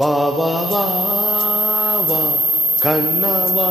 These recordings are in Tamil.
வா வா வா வா கண்ணவா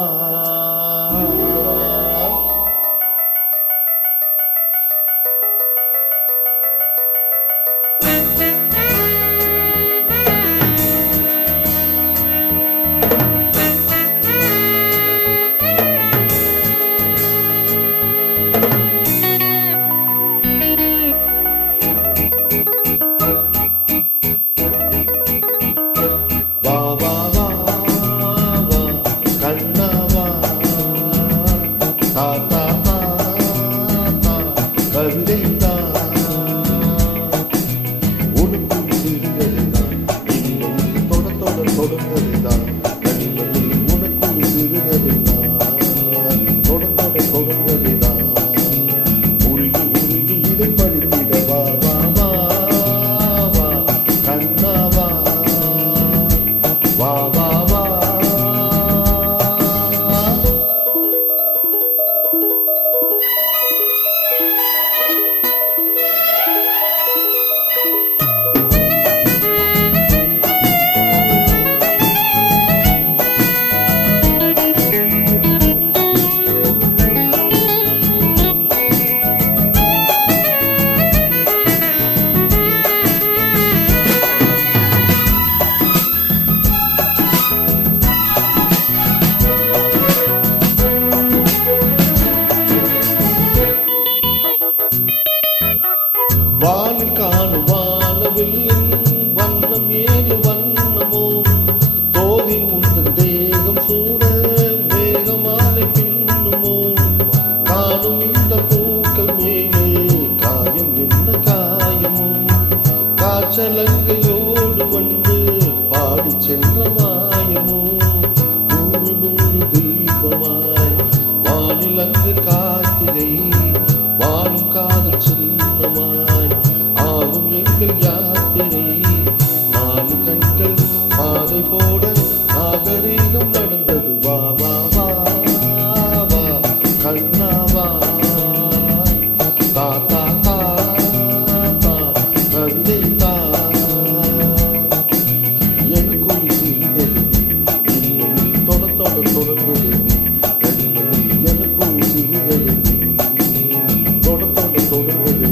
வானில் காணும் வானவில்லின் வண்ணம் ஏழு வண்ணமோ தோகை உந்தன் தேகம் சூட வேகமாலை பின்னுமோ காணும் இந்த பூக்கள் மேலே காயம் என்ன காயமோ காற்றலங்கையோடு வந்து பாடி சென்ற மாயமோ நூறு நூறு தீபமாய் வானில் அங்கு காத்திரை வாழும் காதல் சின்னமாய் ஆகும் எங்கள் யாத்திரை நாலு கண்கள் பாதை போட நாகரீகம் நடந்தது வா வா வா வா கண்ணாவா தா தா தா தா கவிதை தா எனக்கு ஒரு சிறுகதை இன்னும் தொட தொட தொடர்புது எனக்கு ஒரு சிறுகதை தொட தொட தொடர்புது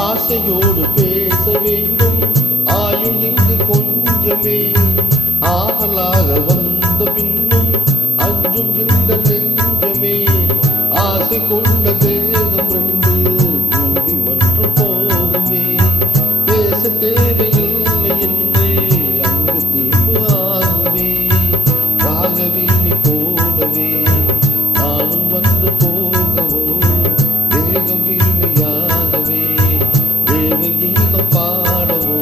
ஆசையோடு பேச வேண்டும் ஆயுள் இங்கு கொஞ்சமே ஆகலாக வந்த பின்னும் அஞ்சும் இந்த நெஞ்சமே ஆசை கொண்ட தேகம் ரெண்டு நீதிமன்றம் போகுமே பேச தேவையில்லை என்றே அங்கு தீர்ப்பு ஆகுமே ராகவீணி போலவே நானும் வந்து போகவோ வேகம் வீணையாகவே தேவகீதம் பாடவோ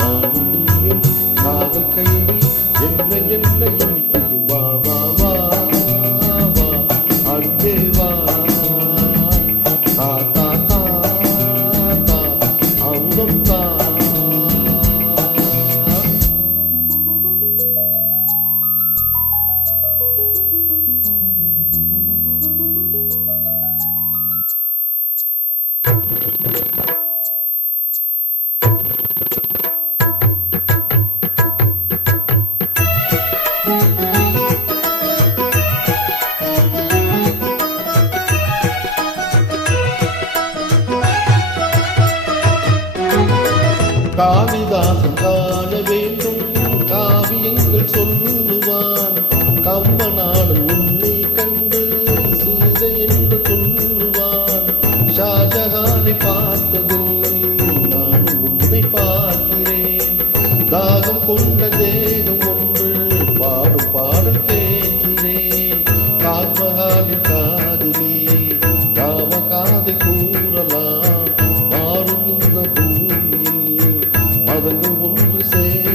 நானும் நீயும் காதல் கைவி என்ன என்ன இனிக்குது வா வா வா வா அன்பே வா தா தா தா தா அமுதம் தா காளிதாசன் காண வேண்டும் காவியங்கள் சொல்லுவான் கம்பனாலும் உன்னை கண்டு சீதை என்று சொல்லுவான் ஷாஜஹானை பார்த்ததில்லை நானும் உன்னை பார்க்கிறேன் தாகம் கொண்ட தேகம் ஒன்று பாடும் பாடல் கேட்கிறேன் தாஜ்மஹாலின் காதிலே காவ காதை கூறலாம் மாறும் இந்த பூமியில் மதங்கள் ஒன்று சேர